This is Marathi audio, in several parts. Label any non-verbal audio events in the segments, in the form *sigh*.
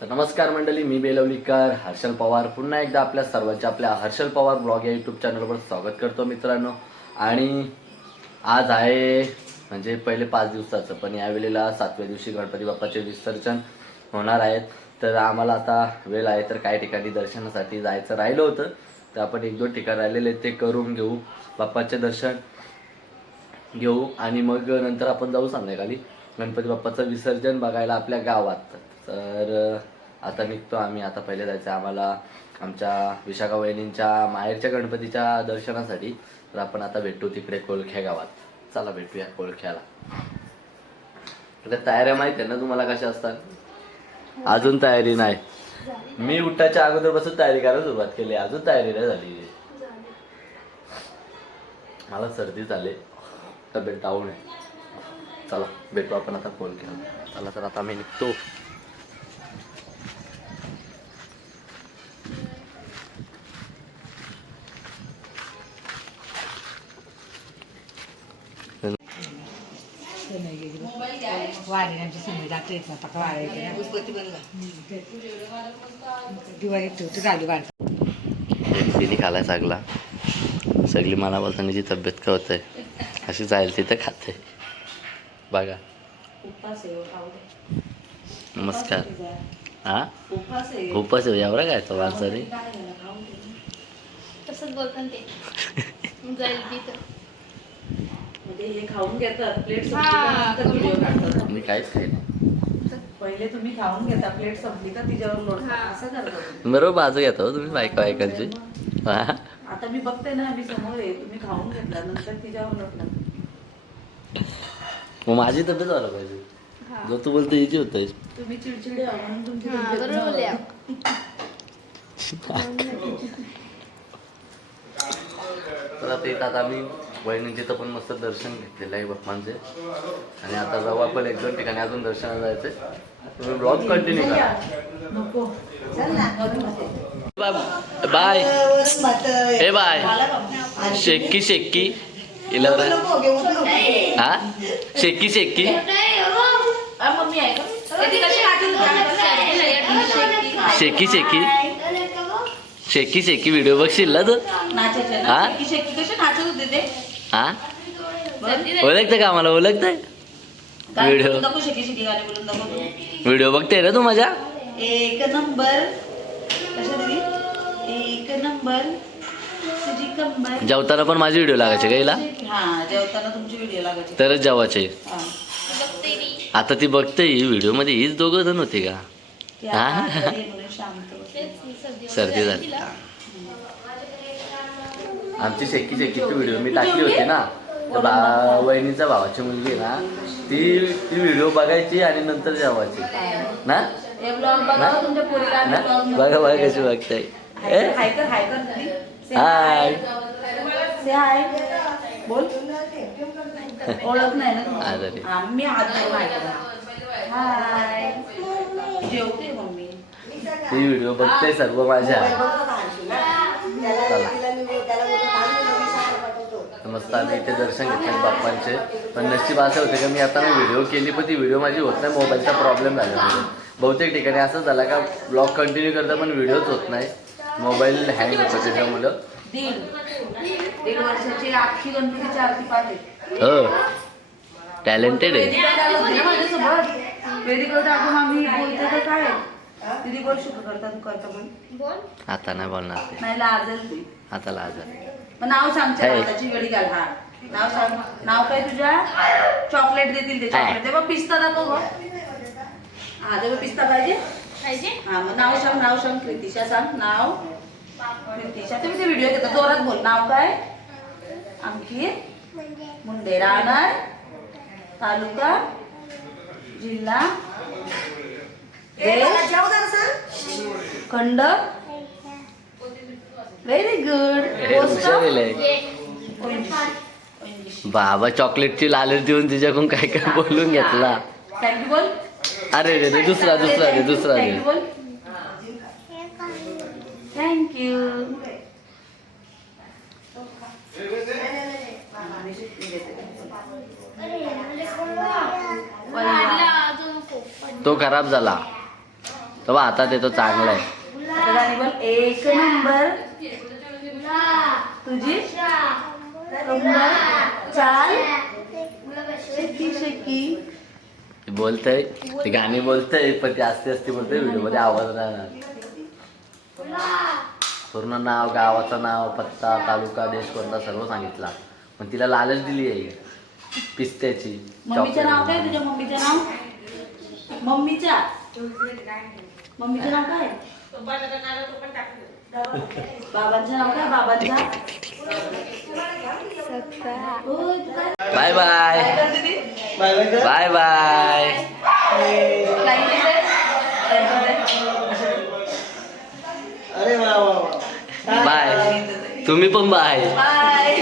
तर नमस्कार मंडळी मी बेलवलीकर हर्षल पवार. पुन्हा एकदा आपल्या सर्वांच्या आपल्या हर्षल पवार ब्लॉग या यूट्यूब चॅनलवर स्वागत करतो मित्रांनो. आणि आज आहे म्हणजे पहिले पाच दिवसाचं पण या वेळेला सातव्या दिवशी गणपती बाप्पाचे विसर्जन होणार आहेत. तर आम्हाला आता वेळ आहे तर काही ठिकाणी दर्शनासाठी जायचं राहिलं होतं. तर आपण एक दोन ठिकाण राहिलेले ते करून घेऊ बाप्पाचे दर्शन घेऊ. आणि मग नंतर आपण जाऊ संध्याकाळी गणपती बाप्पाचं विसर्जन बघायला आपल्या गावात. तर आता निघतो आम्ही. आता पहिले जायचं आहे आम्हाला आमच्या विशाखा वहिनींच्या माहेरच्या गणपतीच्या दर्शनासाठी. तर आपण आता भेटू तिकडे कोलख्या गावात. चला भेटूया कोलख्याला. आता तयाऱ्या माहिती आहे ना तुम्हाला कशा असतात? अजून तयारी नाही. मी उठायच्या अगोदरपासून तयारी करायला सुरुवात केली. अजून तयारी नाही झाली. मला सर्दी झाली. तब्येत डाऊन आहे. चला भेटू आपण आता फोन केला चला तर आता मी निघतो. वाढण्याची समय जाते आता वाढायचं दिवाळीत ठेवतो राजू वाढतात तिने खालाय सगळा सगळी मला बोलताना जी तब्येत कळत आहे अशी जाईल तिथं खाते. बघा. नमस्कार. हा? खूपच आहे एवढा काय तो माणसाने तसंच बोलतात ते. म्हणजे हे खाऊन घेतात. प्लेट संपली व्हिडिओ काढतात. मी काहीच खाई पहिले तुम्ही खाऊन घेता. प्लेट संपली का तिच्यावर लोटता हा. असं करता बरोबर बाजू घेता हो तुम्ही बायका बायकांची. हा. आता मी बघते ना मी समोर आहे. तुम्ही खाऊन घेतला नंतर तिच्यावर लोटला मग माझी तब्येत व्हायला पाहिजे. जो तू बोलते हिची होत तुम्ही चिडचिडे म्हणून तुमची हा *laughs* तर आता इथं वहिनींचे तर पण मस्त दर्शन घेतलेलं आहे बाप्पांचे. आणि आता जाऊ आपण एक दोन ठिकाणी अजून दर्शनाला जायचंय. तुम्ही ब्लॉग कंटिन्यू करा. बाय. हे बाय. शेक्की शेक्की. इलेवन हा? शेक्की शेक्की. शेकी शेकी शेकी शेकी व्हिडिओ बघशील ना तू? हा? हा? ओळखतं का आम्हाला? ओळखतंय व्हिडिओ व्हिडिओ बघते ना तू माझ्या? एक नंबर. एक नंबर. जेवताना पण माझे व्हिडिओ लागायचे का हिला? हा तरच जेवायचे. हा. आता ती बघते ही व्हिडिओमध्ये हीच दोघं जण होती का? हा? ही सर्दी झाली. आमची शेकी शेकीची व्हिडिओ मी टाकली होती ना. बा वहिनीच्या भावाची मुलगी आहे ना ती ती व्हिडिओ बघायची आणि नंतर जेवायची. ना? बघा तुमच्या पोरीला आम्ही ना? vlog बघा बघा मध्ये कशी बघताय. हाय बोल. ओळख नाही ना मी हाय. जेवते मम्मी. ती व्हिडिओ बघते सर्व माझ्या. तर मस्त आम्ही इथे दर्शन घेतले बाप्पांचे. पण नशीब असं होते का मी आता मी व्हिडिओ केली पण ती व्हिडिओ माझी होत नाही मोबाईलचा प्रॉब्लेम झाला बहुतेक ठिकाणी असंच झालं का ब्लॉग कंटिन्यू करता पण व्हिडिओच होत नाही. मोबाईल हँग होतो त्याच्यामुळं. हो. टॅलेंटेड आहे. आता नाही बोलणार ते. लाजेल आता लाजा मग नाव सांगते Hey. त्याची वेळी घाल हा. नाव सांग. नाव काय तुझ्या? चॉकलेट देतील ते. चॉकलेट. ते बघ पिस्ता दाखव बघ हा तेव्हा पिस्ता पाहिजे? पाहिजे. हा मग नाव सांग नाव सांग. प्रीतिशा सांग नाव. प्रीतिशा तुम्ही ते व्हिडिओ घेता. जोरात बोल. नाव काय? अंकित. मुंडे राहणार तालुका. जिल्हा. देश. खंड. व्हेरी गुड हे. बाबा चॉकलेटची लालच देऊन तिच्याकडून काय काय बोलून घेतला. अरे रे रे दुसरा दुसरा दे दुसरा थँक्यू नको तो खराब झाला. तो बा हातात येतो चांगला आहे. आता एक नंबर. तुझी? चाल शेकी शेकी. बोलतय ते गाणी बोलतय पण ते असते असते बोलतय व्हिडिओमध्ये आवाज राहणार. पूर्ण नाव गावाचं नाव पत्ता तालुका देश कोणता सर्व सांगितला. पण तिला लालच दिली आहे. पिस्त्याची मम्मीचं नाव काय. तुझ्या मम्मीचं नाव? मम्मीच्या? मम्मीचं नाव काय बाबांचं नाव काय बाबांचा होय, तू काय बाय बाय काय करते ती? बाय बाय Flying kiss आहे? Flying kiss आहे? बाय तुम्ही पण बाय बाय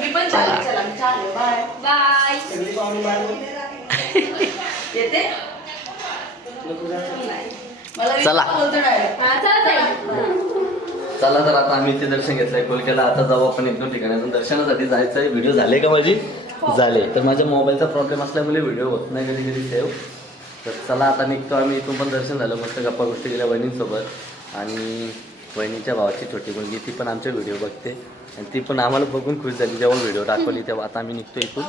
मी पण चालेल चला मी चालेल बाय बाय येते मला चला. हा चला तर आता आम्ही ते दर्शन घेतलंय कोलक्याला आता जाऊ आपण एक दोन ठिकाणी. अजून दर्शनासाठी जायचं आहे व्हिडिओ झाले का माझी? झाले. तर माझ्या मोबाईलचा प्रॉब्लेम असल्यामुळे व्हिडिओ होत नाही. कधी कधी सेव्ह तर चला आता निघतो आम्ही. इथून पण दर्शन झालं. मस्त गप्पा गोष्टी केल्या बहिणींसोबत आणि बहिणीच्या भावाची छोटी मुलगी ती पण आमचे व्हिडिओ बघते. आणि ती पण आम्हाला बघून खुश झाली. जेव्हा व्हिडिओ दाखवली तेव्हा आता आम्ही निघतो इथून.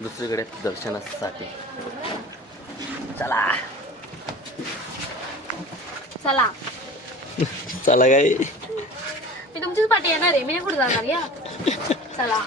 दुसरीकडे दर्शनासाठी. चला. चला. चला काय मी तुमचीच पाठी येणार आहे. मी नाही कुठे जाणार या. चला.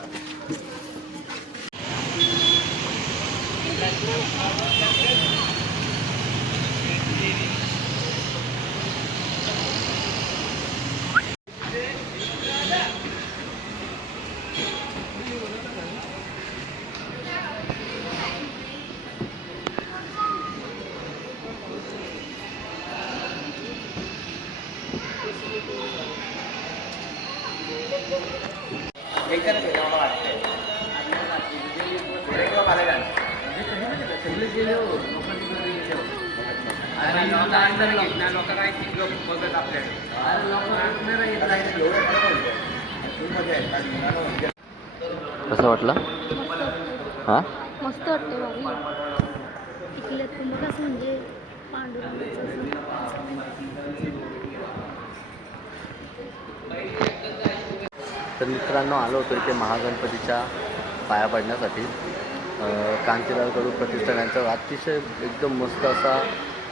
लोक काय बघत आपल्याकडे कसं वाटलं? हां? मस्त वाटते भारी. इकडे तुम्हाला म्हणजे पांडुरंगाचं तर मित्रांनो आलो होतो इथे महागणपतीच्या पाया पडण्यासाठी. कांतीलाल कडू प्रतिष्ठान अतिशय एकदम मस्त असा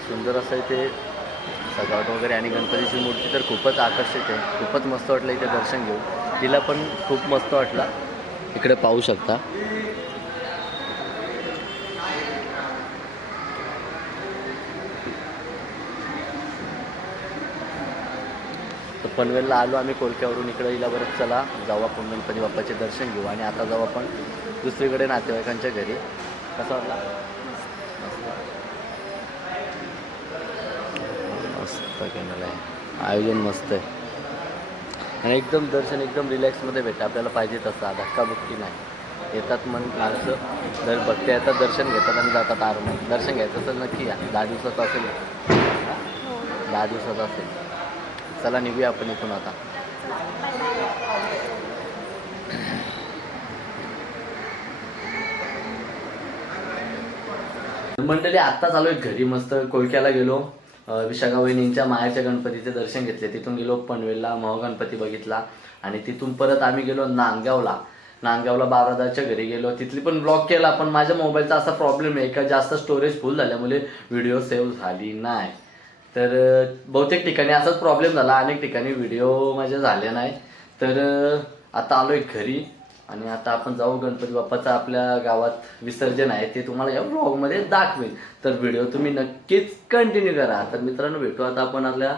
सुंदर असं इथे सजावट वगैरे आणि गणपतीची मूर्ती तर खूपच आकर्षित आहे. खूपच मस्त वाटलं इथे दर्शन घेऊन. तिला पण खूप मस्त वाटला. इकडे पाहू शकता. पनवेलला आलो आम्ही कोलक्यावरून इकडे इला बरं चला जाऊ आपण गणपती बाप्पाचे दर्शन घेऊ आणि आता जाऊ आपण दुसरीकडे नातेवाईकांच्या घरी. कसा वाटला? मस्त केलेलं आहे. आयोजन मस्त आहे. आणि एकदम दर्शन एकदम रिलॅक्समध्ये भेटतं. आपल्याला पाहिजे तसा. धक्काबुक्की नाही. येतात मग माणसं. दर बघते येतात दर्शन घेतात आणि जातात आरामात. दर्शन घ्यायचं तर नक्की या. दहा दिवसाचं असेल. दहा दिवसाचं असेल. चला निघूया आपण इथून आता. मंडळी आत्ताच आलोय घरी मस्त कोळक्याला गेलो. विशाखा वहिनींच्या मायाच्या गणपतीचे दर्शन घेतले. तिथून गेलो पनवेलला महागणपती बघितला. आणि तिथून परत आम्ही गेलो नांदगावला. नांदगावला बारादाच्या घरी गेलो. तिथली पण ब्लॉक केला पण माझ्या मोबाईलचा असा प्रॉब्लेम आहे. का जास्त स्टोरेज फुल झाल्यामुळे व्हिडिओ सेव्ह झाली नाही. तर बहुतेक ठिकाणी असाच प्रॉब्लेम झाला. अनेक ठिकाणी व्हिडिओ माझे झाले नाही. तर आता आता आलोय घरी आणि आता आपण जाऊ गणपती बाप्पाचं आपल्या गावात विसर्जन आहे ते तुम्हाला या ब्लॉगमध्ये दाखवेन. तर व्हिडिओ तुम्ही नक्कीच कंटिन्यू करा. तर मित्रांनो भेटू आता आपण आपल्या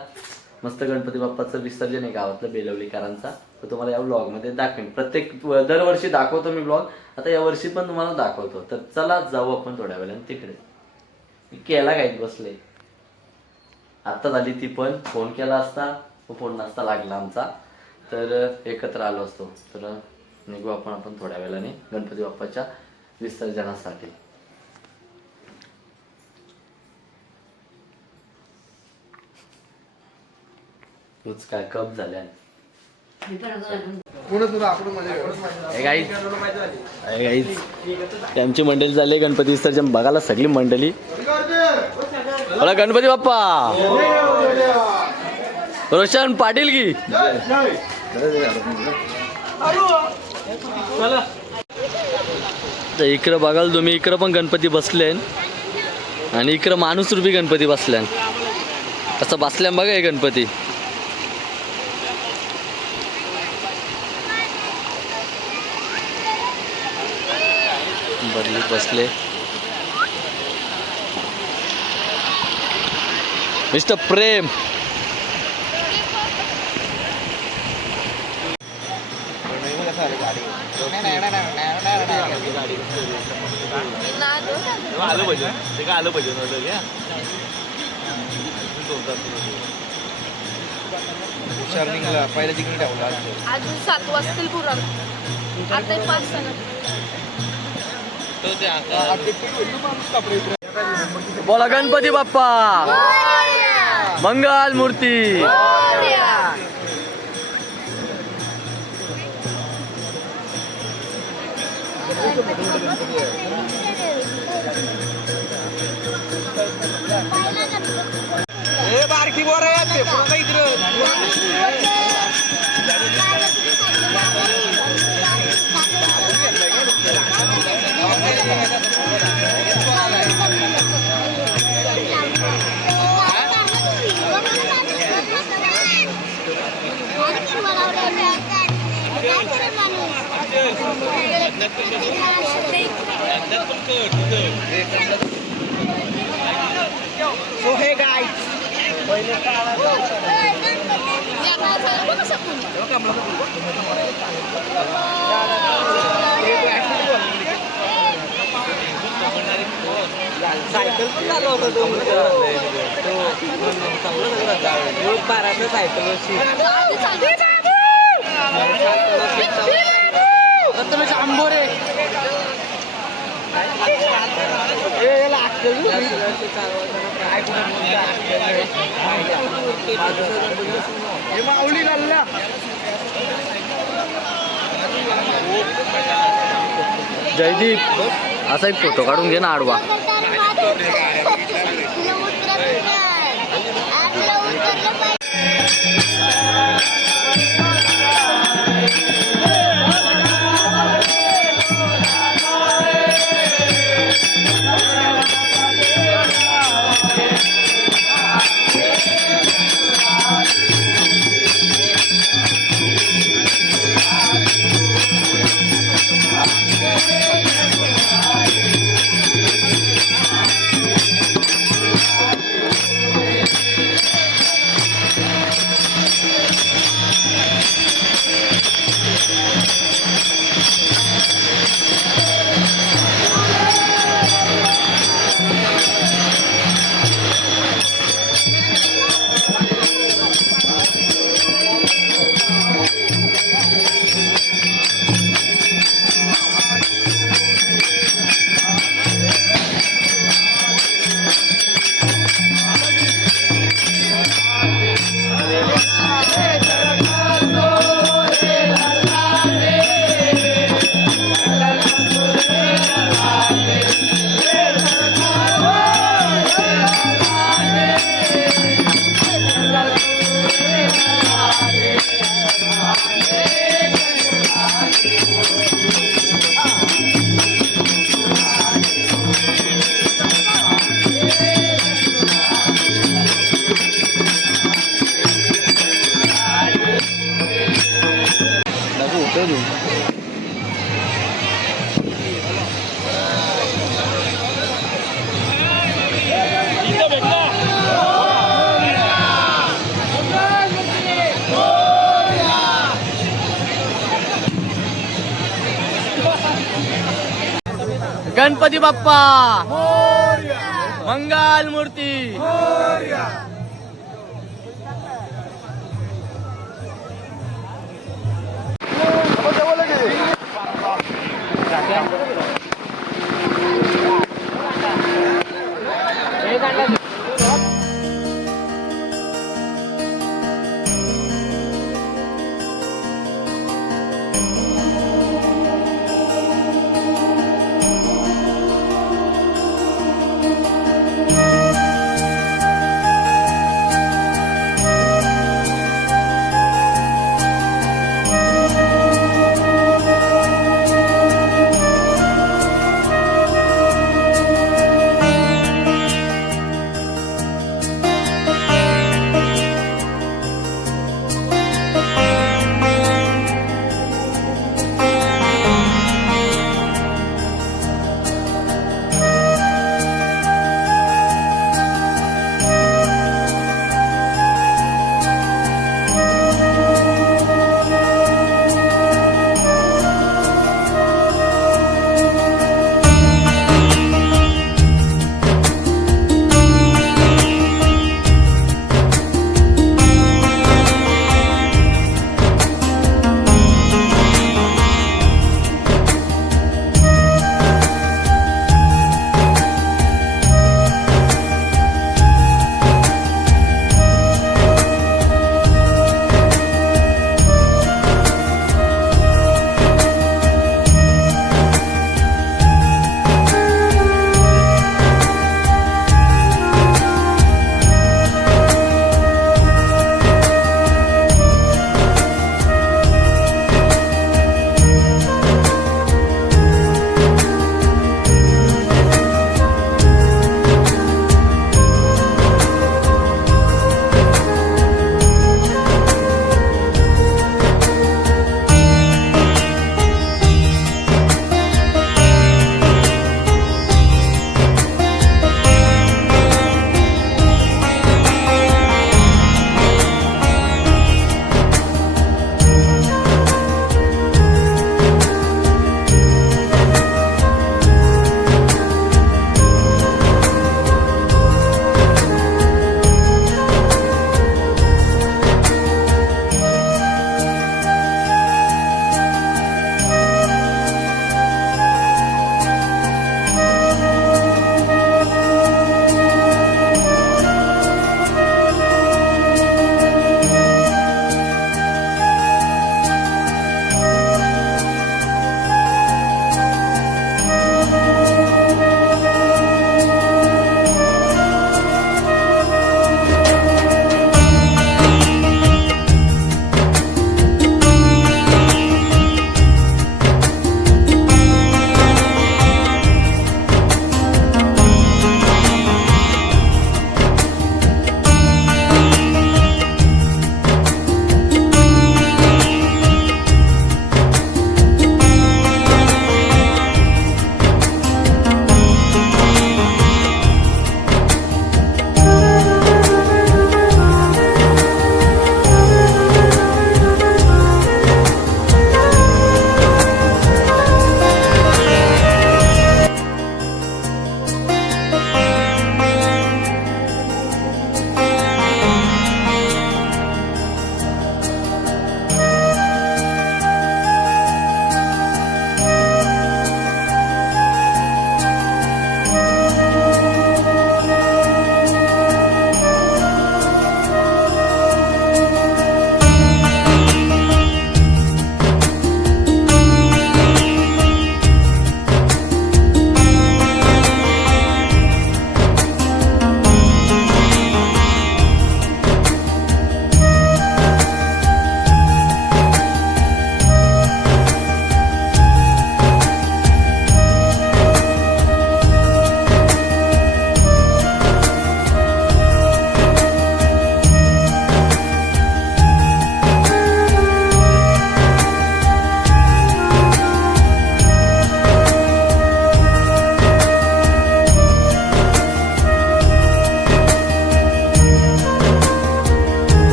मस्त गणपती बाप्पाचं विसर्जन आहे गावातलं बेलवलीकरांचा. तर तुम्हाला या ब्लॉगमध्ये दाखवेन. प्रत्येक दरवर्षी दाखवतो मी ब्लॉग आता यावर्षी पण तुम्हाला दाखवतो. तर चला जाऊ आपण थोड्या वेळाने तिकडे. केला काहीत बसले. आत्ता झाली ती पण. फोन केला असता. फोन नसता लागला आमचा. तर एकत्र आलो असतो. तर निघू आपण आपण थोड्या वेळाने. गणपती बाप्पाच्या विसर्जनासाठी. तूच काय कप झाल्या त्यांची मंडळी झाली गणपती विसर्जन. बघायला सगळी मंडळी. बोला गणपती बाप्पा. रोशन पाटील की? तर इकडं बघाल तुम्ही इकडं पण गणपती बसले आणि इकडं माणूस रुपी गणपती बसल्यान असं बसल्यान बघा हे गणपती. बदली बसले. मिस्टर प्रेम. पहिल्या तिकडे ठेवला. अजून सात वाजतील पुरण. आता पाच सण बोला गणपती बाप्पा. मंगल मूर्ती. ए बारकी बोर आहे पुन्हा इकडं? सो हे गाय सायकल पण झालं होतं तो चांगलं सगळं बाराचं सायकल प्रथमेश आंबोरे. माऊली जयदीप असा एक फोटो काढून घे ना आडवा. बाप्पा. हो. मंगल मूर्ती.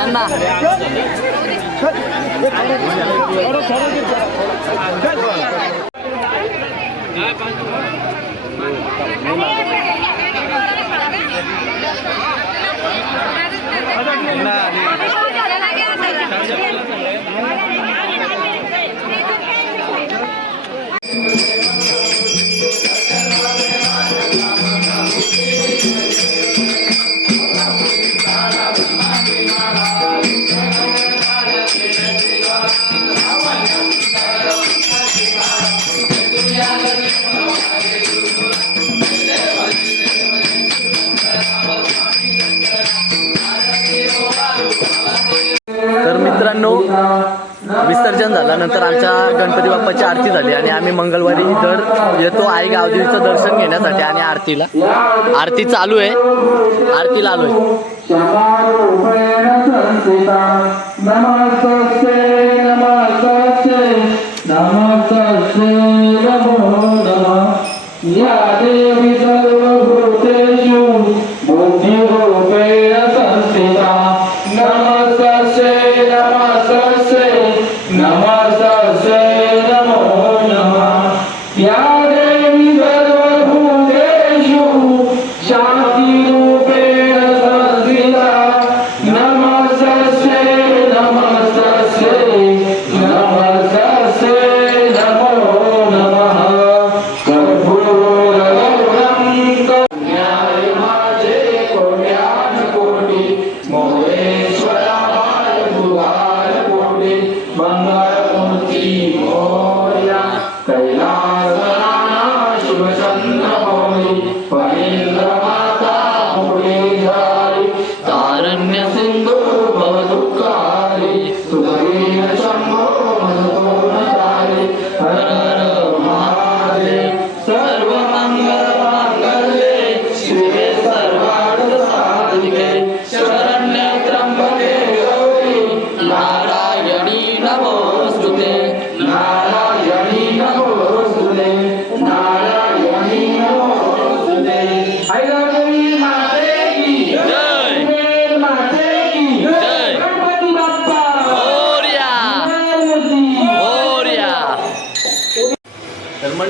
यांना तर मित्रांनो विसर्जन झाल्यानंतर आमच्या गणपती बाप्पाची आरती झाली आणि आम्ही मंगळवारी दर येतो आई गावदेवीचं दर्शन घेण्यासाठी आणि आरतीला. आरती चालू आहे. आरतीला आलोय आहे.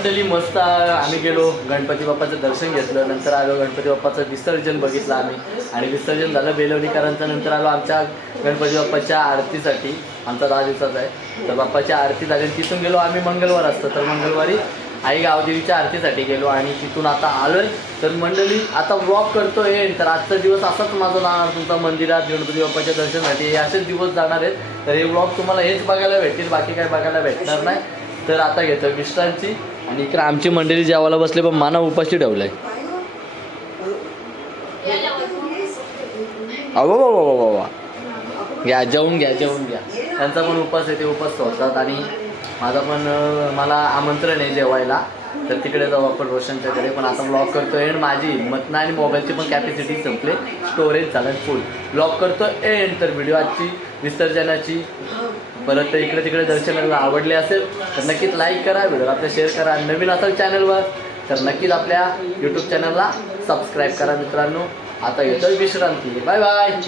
मंडळी मस्त आम्ही गेलो गणपती बाप्पाचं दर्शन घेतलं नंतर आलो गणपती बाप्पाचं विसर्जन बघितलं आम्ही. आणि विसर्जन झालं बेलवलीकरांचं नंतर आलो आमच्या गणपती बाप्पाच्या आरतीसाठी. आमचा दहा दिवसाचा आहे. तर बाप्पाची आरती झाली तिथून गेलो आम्ही मंगळवार असतं. तर मंगळवारी आई गावदेवीच्या आरतीसाठी गेलो आणि तिथून आता आलोय. तर मंडळी आता वॉक करतो हे तर आजचा दिवस असाच माझा जाणार. तुमचा मंदिरात गणपती बाप्पाच्या दर्शनासाठी हे असेच दिवस जाणार आहेत. तर हे व्लॉग तुम्हाला हेच बघायला भेटतील. बाकी काय बघायला भेटणार नाही. तर आता घेतो विश्रांती आणि इकडे आमची मंडळी जेवायला बसले पण माना उपाशी ठेवलाय. अहो बाबा बाबा बाबा घ्या जेवून घ्या जेवून घ्या. त्यांचा पण उपास आहे ते उपास सोडतात. आणि माझा पण मला आमंत्रण आहे जेवायला. तर तिकडे जाऊ आपण रोशनच्याकडे पण आता ब्लॉग करतो एंड माझी हिंमत नाही आणि मोबाईलची पण कॅपॅसिटी संपले. स्टोरेज झालं फुल ब्लॉग करतो एंड तर व्हिडिओ आजची विसर्जनाची. परत इकडे तिकडे दर्शनाला आवडले असेल तर नक्कीच लाईक करा व्हिडिओ आपल्या शेअर करा. नवीन असाल चॅनलवर तर नक्कीच आपल्या यूट्यूब चॅनलला सबस्क्राईब करा मित्रांनो. आता येतोय विश्रांती. Bye bye